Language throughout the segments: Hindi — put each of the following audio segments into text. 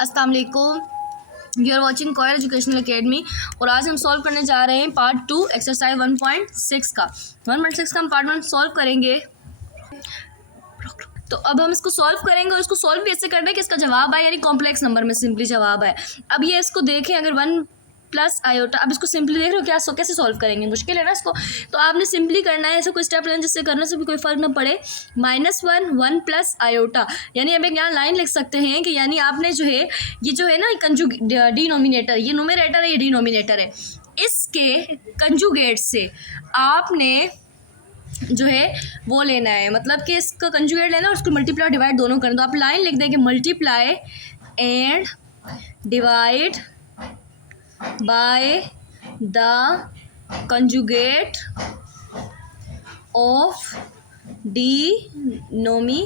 अस्सलाम वालेकुम, यू आर वाचिंग कॉयर एजुकेशनल एकेडमी और आज हम सॉल्व करने जा रहे हैं पार्ट 2 एक्सरसाइज 1.6 का। 1.6 का हम पार्ट 1 सॉल्व करेंगे। तो अब हम इसको सॉल्व करेंगे और इसको सॉल्व भी ऐसे करना है कि इसका जवाब आए, यानी कॉम्प्लेक्स नंबर में सिंपली जवाब आए। अब ये इसको देखें, अगर 1 प्लस आयोटा, अब इसको सिंपली देख रहे हो क्या, कैसे सॉल्व करेंगे, मुश्किल है ना इसको। तो आपने सिंपली करना है, ऐसा कोई स्टेप लेना जिससे करने से भी कोई फर्क ना पड़े। -1 1 प्लस आयोटा, यानी अब एक यहाँ लाइन लिख सकते हैं कि यानी आपने जो है ये जो है ना डिनोमिनेटर, ये न्यूमरेटर है, ये डिनोमिनेटर है, इसके कंजुगेट से आपने जो है वो लेना है, मतलब कि इसका कंजुगेट लेना और उसको मल्टीप्लाई डिवाइड दोनों करना। तो आप लाइन लिख देंगे multiply and divide by the conjugate of denominator.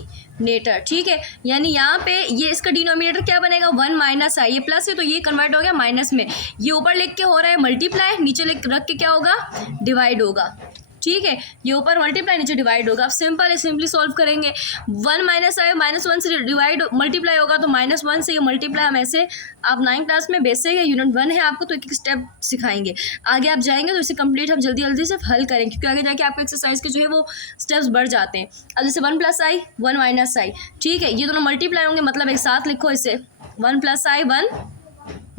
ठीक है, यानी यहाँ पे ये इसका डिनोमिनेटर क्या बनेगा, 1 माइनस आई, ये प्लस है तो ये कन्वर्ट हो गया माइनस में। ये ऊपर लिख के हो रहा है मल्टीप्लाई, नीचे लिख रख के क्या होगा, डिवाइड होगा। ठीक है, ये ऊपर मल्टीप्लाई नीचे डिवाइड होगा। अब सिंपली सॉल्व करेंगे। 1 माइनस आई -1 से डिवाइड मल्टीप्लाई होगा तो -1 से ये मल्टीप्लाई। हम ऐसे, आप 9th क्लास में बेसिक है, यूनिट 1 है, आपको तो एक एक स्टेप सिखाएंगे। आगे आप जाएंगे तो इसे कंप्लीट हम जल्दी जल्दी से हल करेंगे, क्योंकि आगे जाके आपको एक्सरसाइज के जो है वो स्टेप्स बढ़ जाते हैं। अब जैसे 1 प्लस आई 1 माइनस आई, ठीक है, ये दोनों मल्टीप्लाई होंगे, मतलब एक साथ लिखो इसे, 1 प्लस आई 1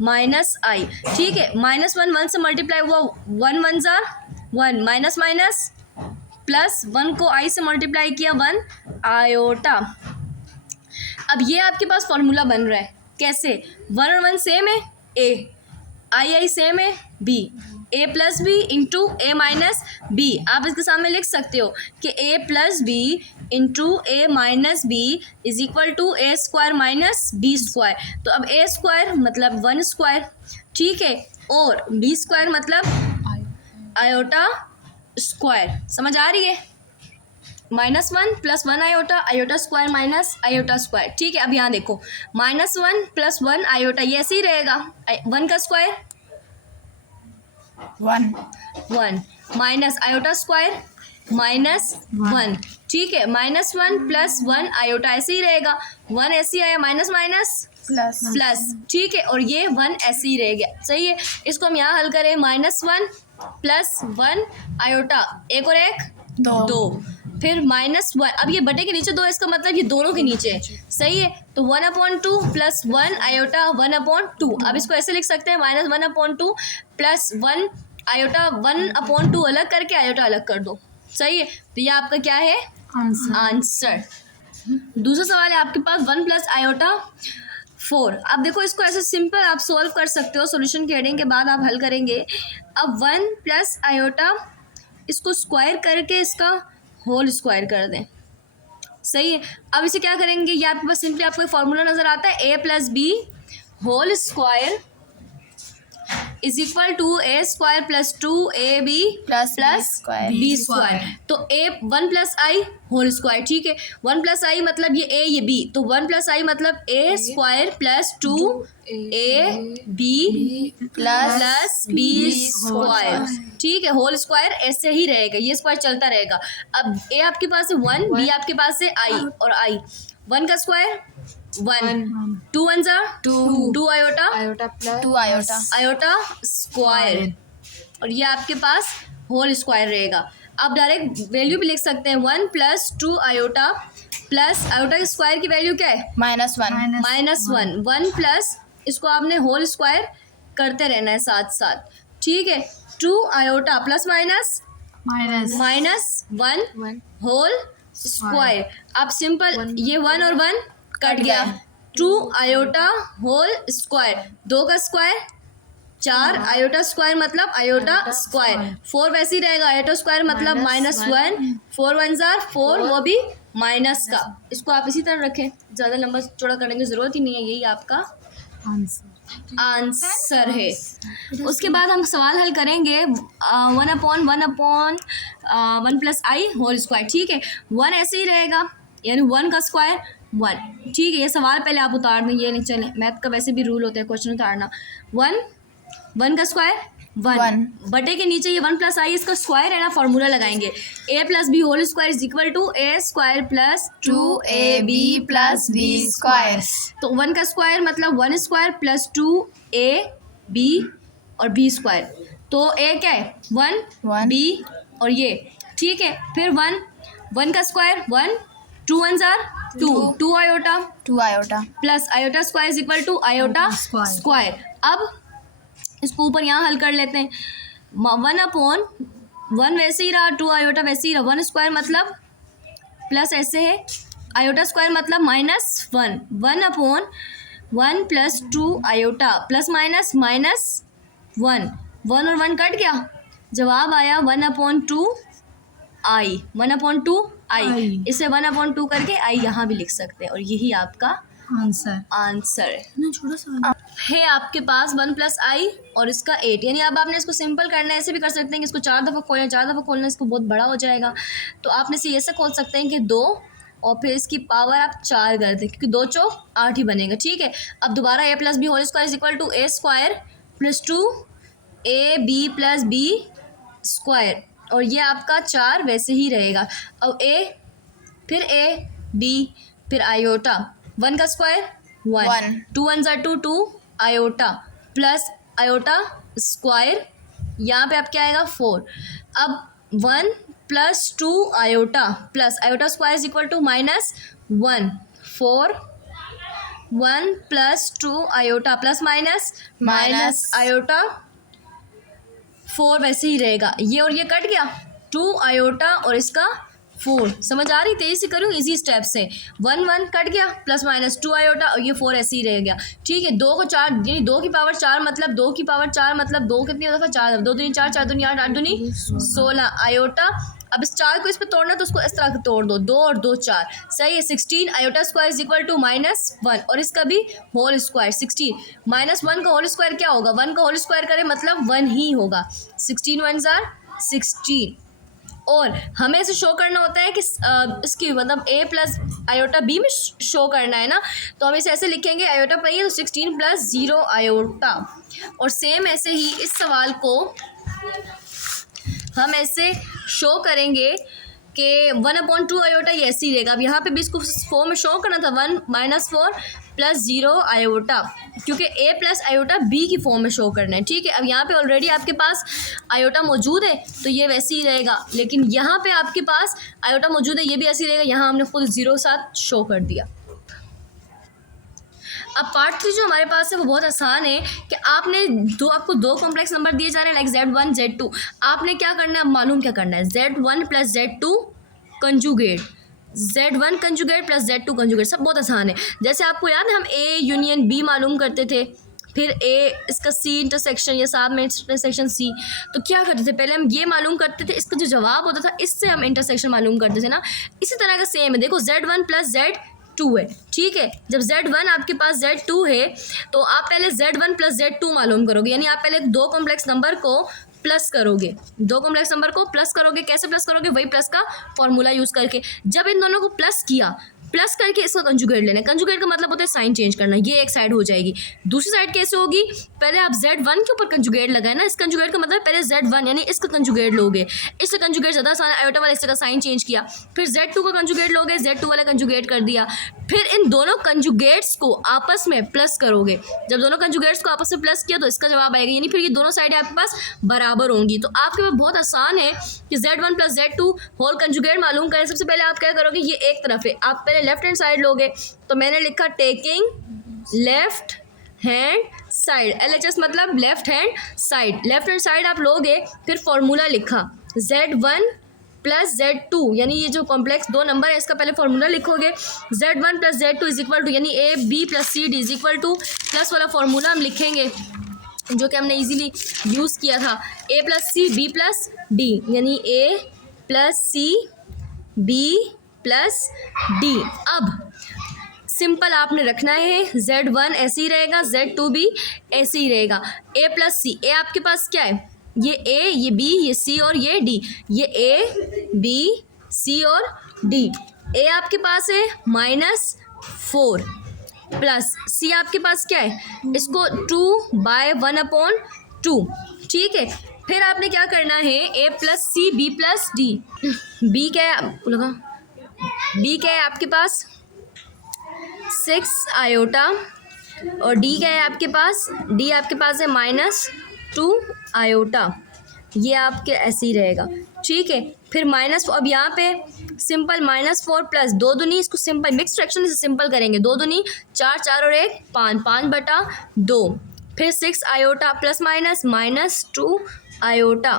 माइनस आई। ठीक है, -1 1 से मल्टीप्लाई हुआ, 1 1 ज़ा 1, माइनस माइनस प्लस 1 को आई से मल्टीप्लाई किया 1 आयोटा। अब ये आपके पास फॉर्मूला बन रहा है, कैसे, 1 और 1 सेम है, ए आई सेम है, B, A plus B into A minus B. आप इसके सामने लिख सकते हो कि A plus B into A minus B is equal to A square minus B square. तो अब ए स्क्वायर मतलब 1 स्क्वायर, ठीक है, और बी स्क्वायर मतलब आयोटा स्क्वायर। समझ आ रही है, -1 + 1 iota, iota square minus iota square. ठीक है, अब यहाँ देखो, -1 + 1 आयोटा, ये ऐसे ही रहेगा, 1 का स्क्वायर 1 माइनस आयोटा स्क्वायर -1। ठीक है, -1 + 1 आयोटा ऐसे ही रहेगा, 1 ऐसे ही आया, माइनस माइनस प्लस। ठीक है, और ये 1 ऐसे ही रह गया। सही है, इसको हम यहाँ हल करें, -1 + 1 आयोटा, एक और एक 2, फिर -1, अब ये बटे के नीचे 2, इसका मतलब ये दोनों के नीचे है। सही है, तो 1/2 + 1 आयोटा 1/2। अब इसको ऐसे लिख सकते हैं, -1/2 + 1 आयोटा 1/2 अलग करके आयोटा अलग कर दो। सही है, तो ये आपका क्या है, आंसर। दूसरा सवाल है आपके पास 1 + आयोटा 4। अब देखो, इसको ऐसे सिंपल आप सॉल्व कर सकते हो, सॉल्यूशन के हेडिंग के बाद आप हल करेंगे। अब 1 + आयोटा, इसको स्क्वायर करके इसका होल स्क्वायर कर दें। सही है, अब इसे क्या करेंगे, ये आपके पास सिंपली आपको एक फार्मूला नज़र आता है, a + b whole square is equal to a square + 2ab + b square. तो 1 + i होल स्क्वायर। ठीक है, 1 + i मतलब ये a ये b, तो 1 + i मतलब a square + 2ab + b square. ठीक है, होल स्क्वायर ऐसे ही रहेगा, ये स्क्वायर चलता रहेगा। अब a आपके पास है 1, b आपके पास है i और i, 1 का स्क्वायर 1, 2 1 ज़ा 2 आयोटा स्क्वायर, और ये आपके पास होल स्क्वायर रहेगा। आप डायरेक्ट वैल्यू भी लिख सकते हैं, 1 + 2 आयोटा प्लस आयोटा के स्क्वायर की वैल्यू क्या है, -1 1 प्लस इसको आपने होल स्क्वायर करते रहना है साथ साथ। ठीक है, 2 iota plus minus -1 whole square. आप सिंपल, ये 1 और 1 कट गया, 2 आयोटा होल स्क्वायर, 2 का स्क्वायर 4 आयोटा स्क्वायर मतलब आयोटा स्क्वायर, 4 वैसे ही रहेगा, आयोटा स्क्वायर मतलब -1, 4 1 ज़ा 4, वो भी माइनस का। इसको आप इसी तरह रखें, ज़्यादा लंबा चौड़ा करने की ज़रूरत ही नहीं है, यही आपका आंसर है। उसके बाद हम सवाल हल करेंगे 1/1 + i होल स्क्वायर। ठीक है, 1 ऐसे ही रहेगा, यानी 1 का स्क्वायर 1। ठीक है, ये सवाल पहले आप उतार दें, ये नहीं चले, मैथ का वैसे भी रूल होता है क्वेश्चन उतारना। 1 का स्क्वायर 1 बटे के नीचे ये 1 प्लस आई इसका स्क्वायर है ना, फॉर्मूला लगाएंगे a plus b whole square is equal to a square plus 2ab plus b square. तो 1 का स्क्वायर मतलब 1 स्क्वायर प्लस 2ab और b स्क्वायर। तो a क्या है 1 b और ये ठीक है। फिर 1 का स्क्वायर 1 2 1 जार 2 iota 2 iota plus iota square is equal to iota square. अब इसको ऊपर यहाँ हल कर लेते हैं। 1/1 वैसे ही रहा, 2 आयोटा वैसे ही रहा, 1 स्क्वायर मतलब प्लस ऐसे है, आयोटा स्क्वायर मतलब -1 1/1 प्लस 2 आयोटा प्लस -1 1 और 1 कट गया, जवाब आया 1/2 आई 1/2 आई। इसे 1/2 करके आई यहाँ भी लिख सकते हैं और यही आपका आंसर है। छोटा सा है आपके पास 1 प्लस आई और इसका 8, यानी अब आपने इसको सिंपल करना है। ऐसे भी कर सकते हैं कि इसको 4 दफ़ा खोलें, 4 दफ़ा खोलना इसको बहुत बड़ा हो जाएगा, तो आपने इसे ऐसे खोल सकते हैं कि 2 और फिर इसकी पावर आप 4 कर दें, क्योंकि 2 चौक 8 ही बनेगा। ठीक है, अब दोबारा a plus b whole square is equal to a square plus 2ab plus b square, और ये आपका 4 वैसे ही रहेगा। अब a फिर a b फिर आयोटा 1 का स्क्वायर 1 2 1 जार 2 आयोटा प्लस आयोटा स्क्वायर, यहाँ पे आप क्या आएगा 4। अब 1 plus 2 iota plus iota square is equal to -1 4 1 plus 2 iota plus minus iota 4 वैसे ही रहेगा, ये और ये कट गया, 2 आयोटा और इसका 4। समझ आ रही, तेजी से करूँ इजी स्टेप से। 1 1 कट गया प्लस माइनस 2 आयोटा और ये 4 ऐसे ही रह गया। ठीक है, 2 को 4 यानी 2 की पावर 4 मतलब 2 की पावर 4 मतलब 2 कितनी दफ़ा 4 2 दूनी 4 4 दूनी 8 8 दूनी 16 आयोटा। अब इस 4 को इस पे तोड़ना तो उसको इस तरह से तोड़ दो, 2 और 2 4 सही है 16 iota square is equal to -1 और इसका भी होल स्क्वायर 16 -1 का होल स्क्वायर क्या होगा, 1 का होल स्क्वायर करें मतलब 1 ही होगा, 16 1 जार 16। और हमें इसे शो करना होता है कि इसकी मतलब a प्लस आयोटा b में शो करना है ना, तो हम इसे ऐसे लिखेंगे आयोटा पे तो 16 प्लस 0 आयोटा। और सेम ऐसे ही इस सवाल को हम ऐसे शो करेंगे कि 1/2 आयोटा ये ऐसे ही रहेगा। अब यहाँ पे भी इसको 4 में शो करना था 1 -4 प्लस 0 आयोटा, क्योंकि a प्लस आयोटा b की फॉर्म में शो करना है। ठीक है, अब यहाँ पे ऑलरेडी आपके पास आयोटा मौजूद है तो ये वैसे ही रहेगा, लेकिन यहाँ पे आपके पास आयोटा मौजूद है ये भी ऐसे ही रहेगा, यहाँ हमने खुद 0 साथ शो कर दिया। अब पार्ट 3 जो हमारे पास है वो बहुत आसान है कि आपको दो कॉम्प्लेक्स नंबर दिए जा रहे हैं लाइक Z1 Z2। आपने क्या करना है, अब मालूम क्या करना है, Z1 plus Z2 conjugate, Z1 conjugate plus Z2 conjugate, सब बहुत आसान है। जैसे आपको याद है हम A यूनियन B मालूम करते थे, फिर A इसका C इंटरसेक्शन या साथ में इंटरसेक्शन C, तो क्या करते थे पहले हम ये मालूम करते थे, इसका जो जवाब होता था इससे हम इंटरसेक्शन मालूम करते थे ना। इसी तरह का सेम है, देखो Z1 प्लस Z2 है। ठीक है, जब Z1 आपके पास Z2 है तो आप पहले Z1 प्लस Z2 मालूम करोगे, यानी आप पहले 2 कॉम्प्लेक्स नंबर को प्लस करोगे, 2 कॉम्प्लेक्स नंबर को प्लस करोगे। कैसे प्लस करोगे, वही प्लस का फॉर्मूला यूज़ करके। जब इन दोनों को प्लस किया, प्लस करके इसका कंजुगेट लेना है। कंजुगेट का मतलब होता है साइन चेंज करना, ये एक साइड हो जाएगी। दूसरी साइड कैसे होगी, पहले आप Z1 के ऊपर कंजुगेट लगाए ना, इस कंजुगेट का मतलब पहले Z1 यानी इसका कंजुगेट लोगे, इसका कंजुगेट ज़्यादा आसान है, आयोटा वाला इस तरह साइन चेंज किया, फिर Z2 का कंजुगेट लोगे, Z2 वाला कंजुगेट कर दिया, फिर इन दोनों कंजुगेट्स को आपस में प्लस करोगे। जब दोनों कंजुगेट्स को आपस में प्लस किया तो इसका जवाब आएगा, यानी फिर ये दोनों साइडें आपके पास बराबर होंगी। तो आपके पास बहुत आसान है कि Z1 plus Z2 whole conjugate मालूम करें। सबसे पहले आप क्या करोगे, ये एक तरफ है, आप पहले लेफ्ट हैंड साइड लोगे, तो मैंने लिखा taking left hand side, LHS मतलब left hand side, left hand side आप लोगे, फिर फॉर्मूला लिखा Z1 प्लस Z2, यानी ये जो कॉम्प्लेक्स 2 नंबर है इसका पहले फॉर्मूला लिखोगे, Z1 plus Z2 is equal to, यानी AB plus CD is equal to, plus वाला फॉर्मूला हम लिखेंगे जो कि हमने इजीली यूज़ किया था, A plus C B plus D, यानी A plus C B plus D। अब सिंपल आपने रखना है, Z1 ऐसे ही रहेगा, Z2 भी ऐसे ही रहेगा, A प्लस C, A आपके पास क्या है, ये A ये B ये C और ये D, ये A B C और D। A आपके पास है -4 प्लस C आपके पास क्या है, इसको 2/1/2 2। ठीक है, फिर आपने क्या करना है, a plus c b plus d. B क्या है लगा, बी क्या है आपके पास 6 आयोटा, और डी क्या है आपके पास, डी आपके पास है -2 आयोटा। ये आपके ऐसे ही रहेगा। ठीक है, फिर माइनस, अब यहाँ पे सिंपल -4 प्लस 2 दूनी, इसको सिंपल मिक्स फ्रैक्शन से सिंपल करेंगे, 2 दूनी 4, 4 और 1 5, 5/2। फिर 6 आयोटा प्लस माइनस -2 आयोटा।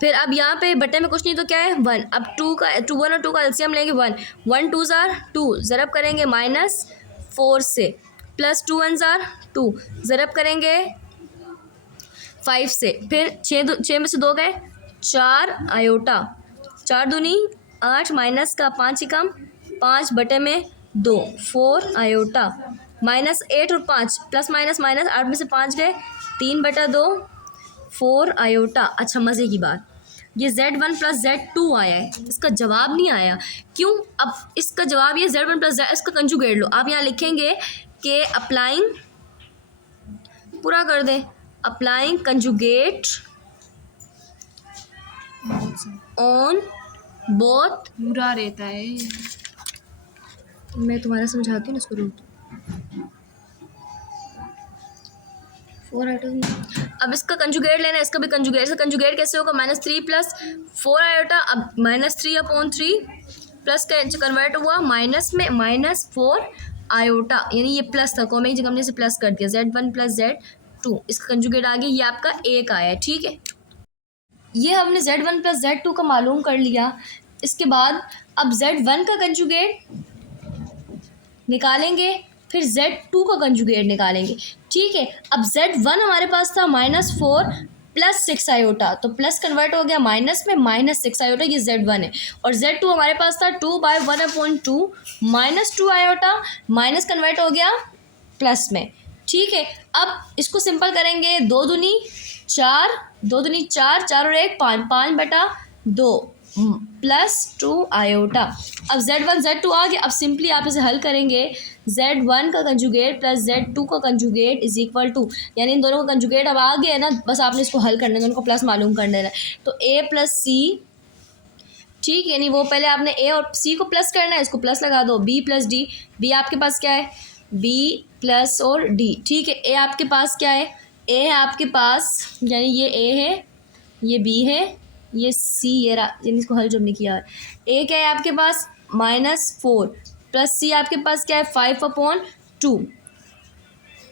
फिर अब यहाँ पे बटे में कुछ नहीं तो क्या है 1। अब 2 का 1 और 2 का एलसीएम लेंगे 1, 1 2 ज़ार 2, ज़रब करेंगे -4 से, प्लस 2 1 ज़ार 2, ज़रब करेंगे 5 से, फिर 6 में से 2 गए 4 आयोटा, 4 दूनी 8 माइनस का 5 ही कम 5/2 4 आयोटा, -8 और 5 प्लस माइनस 8 में से 5 गए 3/2 4 आयोटा। अच्छा मज़े की बात, ये Z1 प्लस Z2 आया है, इसका जवाब नहीं आया। क्यों? अब इसका जवाब ये Z1 प्लस Z, इसका कंजुगेट लो। आप यहाँ लिखेंगे कि अप्लाइंग, पूरा कर दें, अप्लाइंग कंजुगेट ऑन बोथ। पूरा रहता है। मैं तुम्हारा समझाती हूँ, इसको रोक। 4 आयोटा, अब इसका कंजुगेट लेना है, इसका भी कंजुगेट। इसका कंजुगेट कैसे होगा, -3 प्लस 4 आयोटा, अब -3/3 प्लस कन्वर्ट हुआ माइनस में -4 आयोटा, यानी ये प्लस था, कॉमे की जगह हमने इसे प्लस कर दिया, Z1 प्लस Z2, इसका कंजुगेट आ गया, ये आपका 1 आया है। ठीक है, ये हमने Z1 प्लस Z2 का मालूम कर लिया। इसके बाद अब Z1 का कंजुगेट निकालेंगे, फिर Z2 का कंजुगेट निकालेंगे। ठीक है, अब Z1 हमारे पास था -4 प्लस 6 आयोटा, तो प्लस कन्वर्ट हो गया माइनस में -6 आयोटा, ये Z1 है। और Z2 हमारे पास था 2/1/2 -2 आयोटा, माइनस कन्वर्ट हो गया प्लस में। ठीक है, अब इसको सिंपल करेंगे, 2 दूनी 4, 2 दूनी 4, 4 और 1 5, 5/2 +2 आयोटा। अब Z1 Z2 आ गया। अब सिंपली आप इसे हल करेंगे, Z1 का कंजुगेट प्लस Z2 का कंजुगेट इज इक्वल टू, यानी इन दोनों का कंजुगेट अब आ गया ना, बस आपने इसको हल करना है, दोनों को प्लस मालूम कर देना है। तो A प्लस C, ठीक, यानी वो पहले आपने A और C को प्लस करना है, इसको प्लस लगा दो। B प्लस D, B आपके पास क्या है, B प्लस और D। ठीक है, A आपके पास क्या है, A है आपके पास, यानी ये A है, ये B है, ये C, ये यानी इसको हल जो हमने किया है। A क्या है आपके पास -4 प्लस C आपके पास क्या है 5/2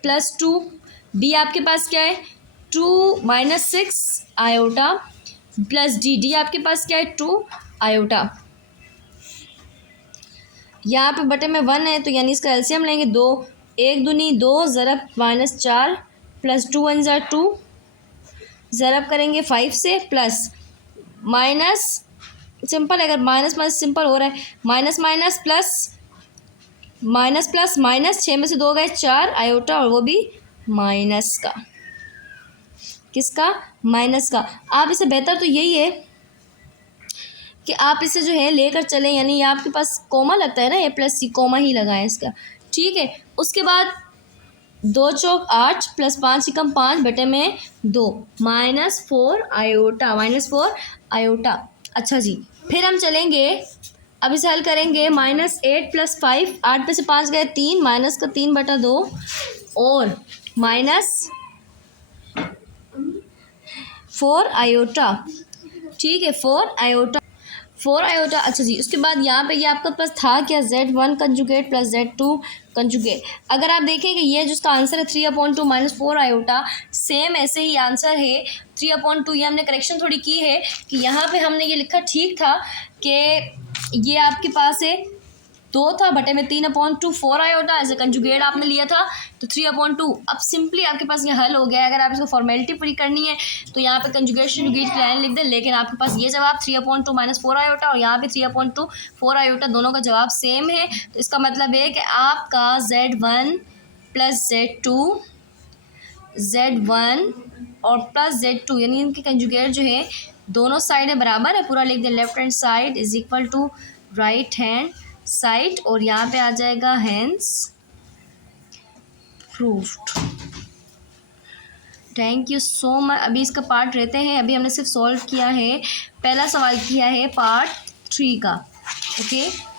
+2। B आपके पास क्या है 2 -6 आयोटा प्लस D आपके पास क्या है 2 आयोटा। यहाँ पे बटे में 1 है, तो यानी इसका एलसीएम लेंगे 2, 1 दूनी 2 ज़रब -4 प्लस 2 1 ज़ा 2, ज़रब करेंगे 5 से, प्लस माइनस, सिंपल है, अगर माइनस माइनस सिंपल हो रहा है, minus minus plus minus plus minus, 6 में से 2 गए 4 आयोटा, और वो भी माइनस का, किसका, माइनस का। आप इसे बेहतर तो यही है कि आप इसे जो है लेकर चलें, यानी ये आपके पास कोमा लगता है ना, A प्लस C, कोमा ही लगाएं इसका। ठीक है, उसके बाद 2 चौक 8 प्लस 5 ही कम 5/2 -4 आयोटा, -4 आयोटा। अच्छा जी, फिर हम चलेंगे, अब इसे हल करेंगे, -8 प्लस 5, 8 में से 5 गए 3, माइनस का 3/2 और -4 आयोटा। ठीक है, 4 आयोटा, 4 आयोटा। अच्छा जी, उसके बाद यहाँ पे ये आपके पास था क्या, Z1 conjugate plus Z2 conjugate. अगर आप देखें कि ये जिसका आंसर है 3/2 -4 आयोटा, सेम ऐसे ही आंसर है 3/2। ये हमने करेक्शन थोड़ी की है कि यहाँ पे हमने ये लिखा ठीक था कि ये आपके पास है 2 था, बटे में 3/2 4 आयोटा, ऐसे कंजुगेट आपने लिया था तो 3/2। अब सिंपली आपके पास ये हल हो गया है। अगर आप इसको फॉर्मेलिटी पूरी करनी है तो यहाँ पे कंजुगेशन की लाइन लिख दें, लेकिन आपके पास ये जवाब 3/2 -4 आयोटा और यहाँ पे 3/2 4 आयोटा, दोनों का जवाब सेम है। तो इसका मतलब है कि आपका Z1 प्लस Z1 और प्लस Z2, यानी इनके कंजुगेट जो है दोनों साइडें बराबर है, पूरा लिख दें, left hand side is equal to right hand side, और यहाँ पे आ जाएगा hence proved. Thank you so much. अभी इसका पार्ट रहते हैं, अभी हमने सिर्फ सॉल्व किया है, पहला सवाल किया है पार्ट 3 का। ओके